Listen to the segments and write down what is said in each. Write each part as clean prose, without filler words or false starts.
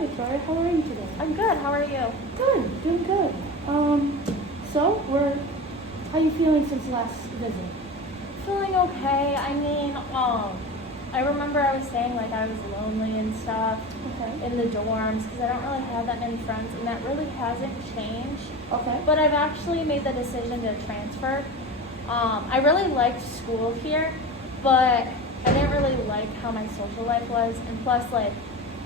Victoria. How are you today? I'm good. How are you? Good, doing good. How you feeling since last visit? Feeling okay. I remember I was saying like I was lonely and stuff Okay. in the dorms because I don't really have that many friends, and that really hasn't changed. Okay. But I've actually made the decision to transfer. I really liked school here, but I didn't really like how my social life was, and plus like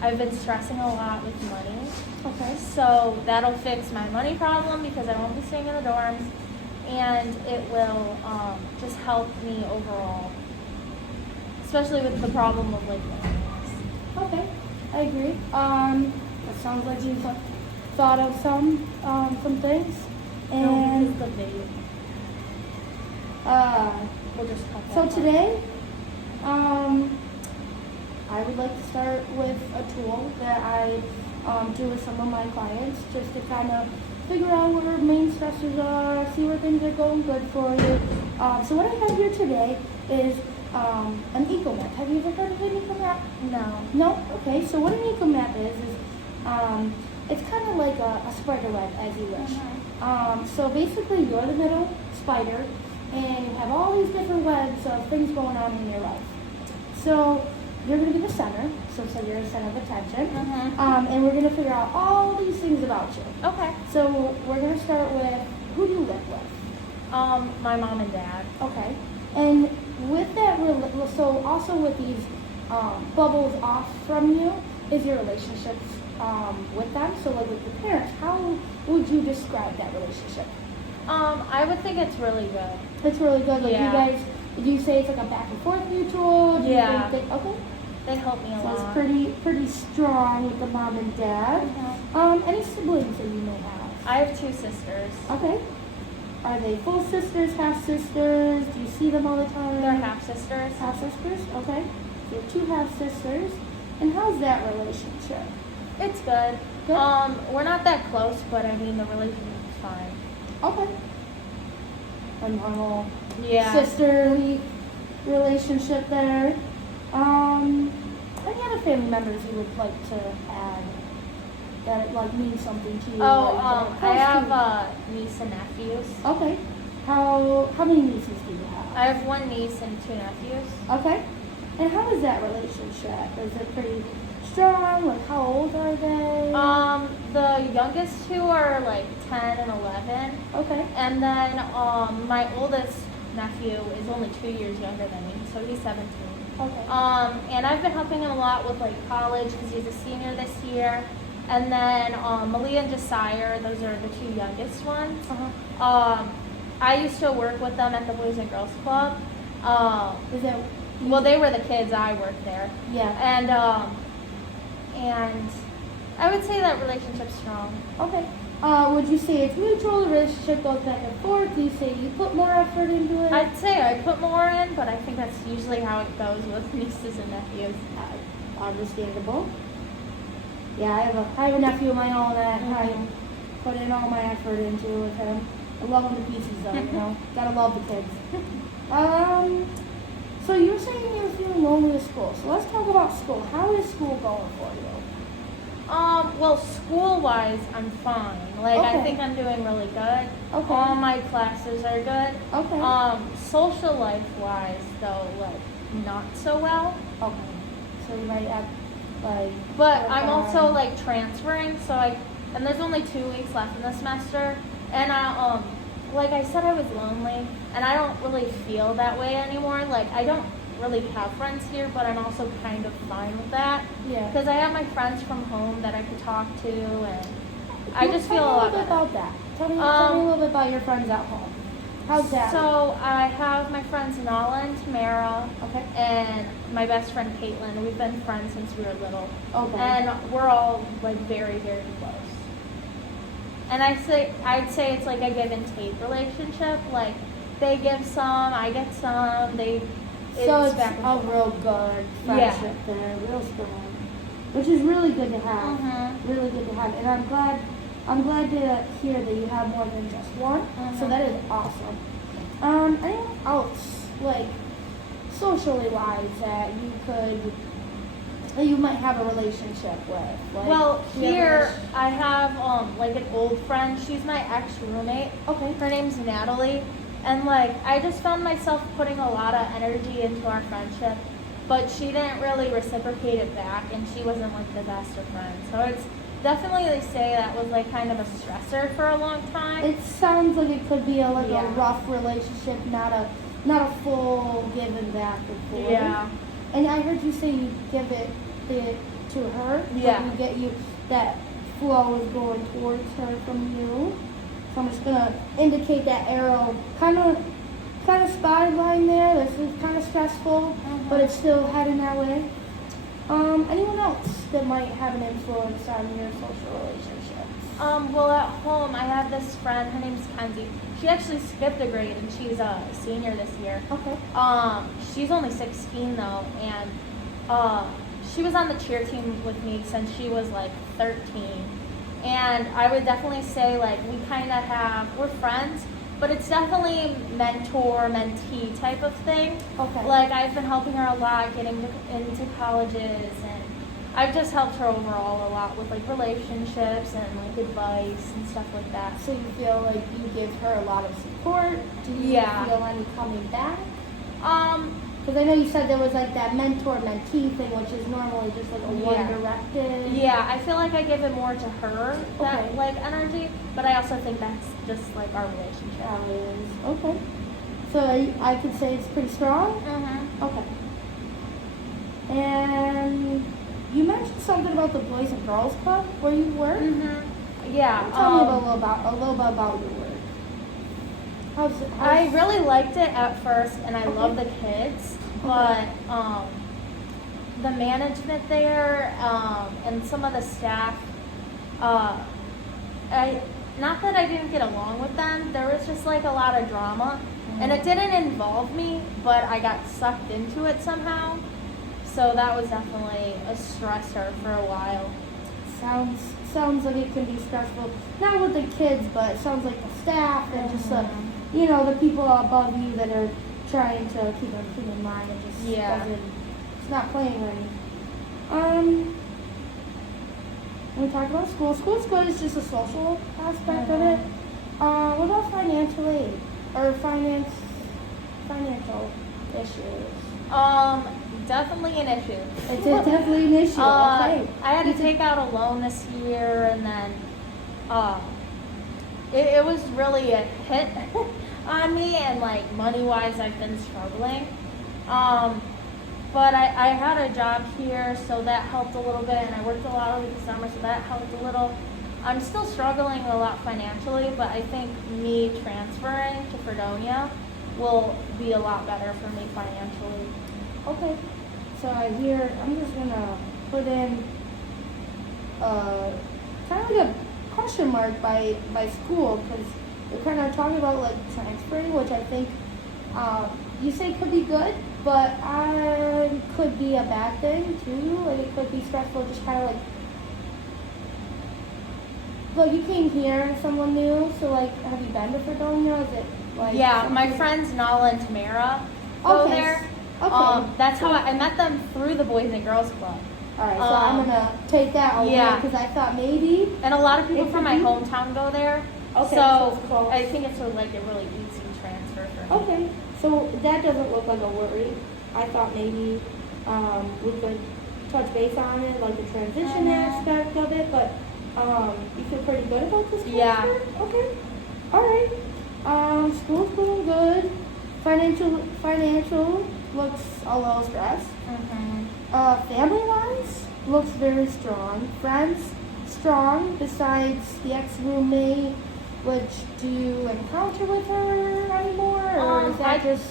I've been stressing a lot with money. Okay. So that'll fix my money problem because I won't be staying in the dorms, and it will just help me overall, especially with the problem of like loneliness. Okay. I agree. It sounds like you've thought of some things. And No, because the baby. We'll just cut that so out. today, I would like to start with a tool that I do with some of my clients just to kind of figure out where main stressors are, see where things are going good for you. So what I have here today is an eco-map. Have you ever heard of an eco-map? No. No? Okay, so what an eco-map is it's kind of like a spider web, as you wish. So basically you're the middle spider and you have all these different webs of things going on in your life. So you're going to be the center, so you're the center of attention, and we're going to figure out all these things about you. Okay. So we're going to start with, who do you live with? My mom and dad. Okay. And with that, so also with these bubbles off from you, is your relationships with them? So like with your parents, how would you describe that relationship? I would think it's really good. It's really good. Like Yeah. you guys, do you say it's like a back and forth mutual? Do you Yeah. think okay. They help me a So lot. it's pretty strong with the mom and dad. Any siblings that you may have? I have two sisters. Okay. Are they full sisters, half sisters? Do you see them all the time? They're half sisters. Half sisters. Okay. So you have two half sisters. And how's that relationship? It's good. Good? We're not that close, but I mean the relationship's fine. Okay. A normal Yeah. sisterly relationship there. Any other family members you would like to add that like means something to you? Oh, or I have close niece and nephews. to you? Okay. How many nieces do you have? I have one niece and two nephews. Okay. And how is that relationship? Is it pretty strong? Like how old are they? The youngest two are like 10 and 11. Okay. And then my oldest nephew is only 2 years younger than me, so he's 17. Okay. And I've been helping him a lot with like college because he's a senior this year. And then Malia and Josiah, those are the two youngest ones. I used to work with them at the Boys and Girls Club. Is that Well, they were the kids. I worked there. yeah. And I would say that relationship's strong. Okay. Would you say it's mutual? The relationship goes back and forth? Do you say you put more effort into it? I'd say I put more in, but I think that's usually how it goes with nieces and nephews. Understandable. Yeah, I have a nephew of my own that I put in all my effort into with him. I love him to pieces though, you know. Gotta love the kids. So you were saying you were feeling lonely at school. So let's talk about school. How is school going for you? Well, school-wise, I'm fine. Like, I Okay. think I'm doing really good. Okay. All my classes are good. Okay. Social life-wise, though, like, not so well. Okay. So you might have like. But I'm also like transferring, and there's only 2 weeks left in the semester, and like I said, I was lonely, and I don't really feel that way anymore. Like I don't really have friends here, but I'm also kind of fine with that Yeah. because I have my friends from home that I could talk to, and I just feel a lot bit better. about that. Tell me a little bit about your friends at home. How's that? So I have my friends Nala and Tamara, Okay. and my best friend Caitlin. We've been friends since we were little. Okay. And we're all like very, very close. And I'd say it's like a give and take relationship. Like they give some, I get some. So it's back and a forth. real good friendship there, real strong, which is really good to have. Really good to have, and I'm glad to hear that you have more than just one. So that is awesome. Anything else like socially wise that you could that you might have a relationship with? Like, Well, do you have a here I have like an old friend. She's my ex roommate. Okay. Her name's Natalie, and like I just found myself putting a lot of energy into our friendship, but she didn't really reciprocate it back, and she wasn't like the best of friends. So it's definitely, they say, that was like kind of a stressor for a long time. It sounds like it could be a Yeah. rough relationship, not a full give and back and forth. Yeah. And I heard you say you give it to her. Yeah. Like you get you that flow is going towards her from you. So I'm just gonna indicate that arrow, kind of spotted line there. This is kind of stressful, but it's still heading that way. Anyone else that might have an influence on your social relationships? Well, at home, I have this friend. Her name's Kenzie. She actually skipped a grade, and she's a senior this year. Okay. She's only 16 though, and she was on the cheer team with me since she was like 13. And I would definitely say like we're friends, but it's definitely mentor-mentee type of thing. Okay. Like I've been helping her a lot getting into colleges, and I've just helped her overall a lot with like relationships and like advice and stuff like that. So you feel like you give her a lot of support? Do you Yeah. feel any coming back? Because I know you said there was like that mentor-mentee thing, which is normally just like a one-directed. Yeah, I feel like I give it more to her, that Okay. like energy, but I also think that's just like our relationship. That is okay. So I could say it's pretty strong. Mm-hmm. Okay. And you mentioned something about the Boys and Girls Club where you work. Mm-hmm. Yeah. Tell me a little bit about your work. I really liked it at first, and I Okay. love the kids, but the management there and some of the staff, not that I didn't get along with them, there was just like a lot of drama, and it didn't involve me, but I got sucked into it somehow. So that was definitely a stressor for a while. Sounds like it can be stressful. Not with the kids, but it sounds like the staff and just the people above you that are trying to keep everything in line. It just it's not playing right. When we talk about school, school's good. It's just a social aspect of it. What about financial aid or financial issues? Definitely an issue. It's definitely an issue. Okay. I had to take out a loan this year, and then it was really a hit on me, and like money-wise, I've been struggling. But I had a job here, so that helped a little bit, and I worked a lot over the summer, so that helped a little. I'm still struggling a lot financially, but I think me transferring to Fredonia will be a lot better for me financially. Okay. So I'm just gonna put in kind of like a question mark by school, because we're kind of talking about like transferring, which I think you say could be good, but could be a bad thing too. Like it could be stressful, just kind of like you came here, someone new. So like, have you been to Fredonia? Is it like My friends Nala and Tamara go Okay. there. Okay. That's how I met them through the Boys and Girls Club. All right, so I'm gonna take that away because I thought maybe. And a lot of people It from could my be. hometown go there. Okay, so So it's close. I think it's like a really easy transfer for me. Okay, so that doesn't look like a worry. I thought maybe we could touch base on it, like the transition aspect of it, but you feel pretty good about this transfer? Yeah. Okay. All right. School's going good. Financial looks a little stressed. Family-wise, looks very strong. Friends, strong. Besides the ex-roommate, which do you encounter with her anymore, or is that just?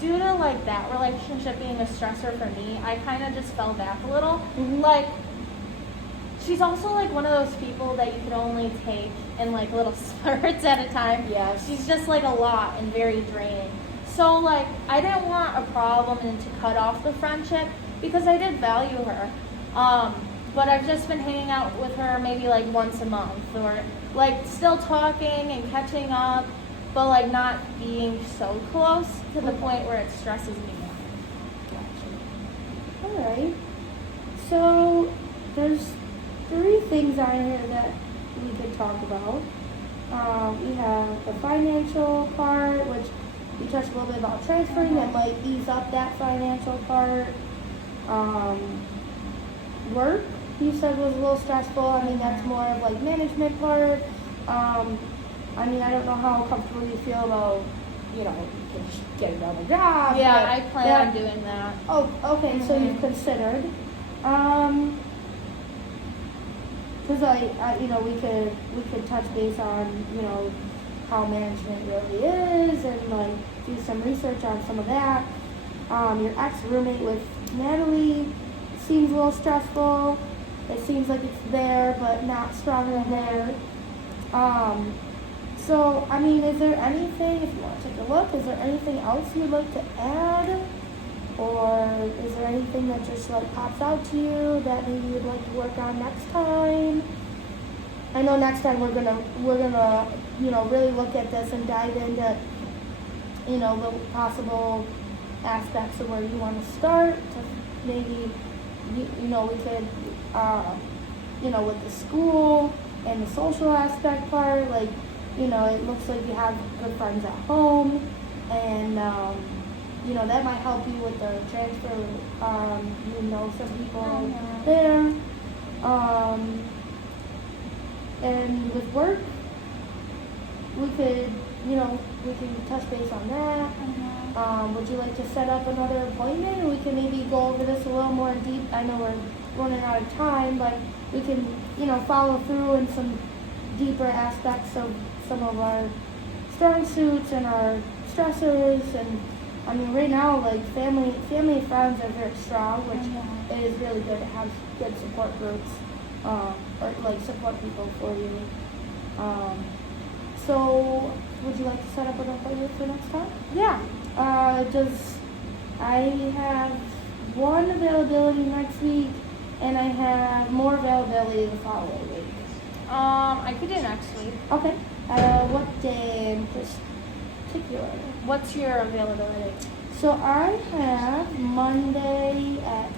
Due to like that relationship being a stressor for me, I kind of just fell back a little. Mhm. Like, she's also like one of those people that you can only take in like little spurts at a time. Yes. She's just like a lot and very draining. So like, I didn't want a problem and to cut off the friendship because I did value her. But I've just been hanging out with her maybe like once a month, or like still talking and catching up, but like not being so close to the point where it stresses me out. All right. So there's 3 things on here that we could talk about. We have the financial part, which we touched a little bit about transferring. That might ease up that financial part. Work, you said, was a little stressful. I mean, that's more of like management part. I mean, I don't know how comfortable you feel about, just getting another job. Yeah, but I plan on doing that. Oh, okay. So you've considered. Because we could touch base on, how management really is, and like do some research on some of that. Your ex-roommate with Natalie seems a little stressful. It seems like it's there, but not strongly there. So, I mean, is there anything, if you want to take a look, is there anything else you'd like to add? Or is there anything that just like pops out to you that maybe you'd like to work on next time? I know next time we're gonna really look at this and dive into the possible aspects of where you want to start. To maybe we could with the school and the social aspect part, like it looks like you have good friends at home, and that might help you with the transfer. Some people there. And with work, we can touch base on that. Would you like to set up another appointment? We can maybe go over this a little more deep. I know we're running out of time, but we can, follow through in some deeper aspects of some of our strong suits and our stressors. And I mean, right now, like family and friends are very strong, which it is really good to have good support groups, or like support people for you. So would you like to set up an appointment for next time? Yeah. I have one availability next week, and I have more availability the following week. I could do next week. Okay. What day in particular? What's your availability? So I have Monday at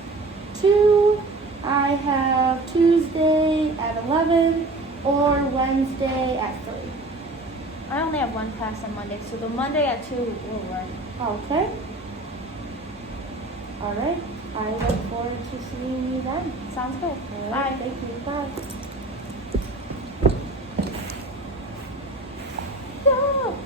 2, I have Tuesday at 11, or Wednesday at 3. I only have one class on Monday, so the Monday at 2 will work. Okay. All right. I look forward to seeing you then. Sounds good. All right. Thank you. Bye.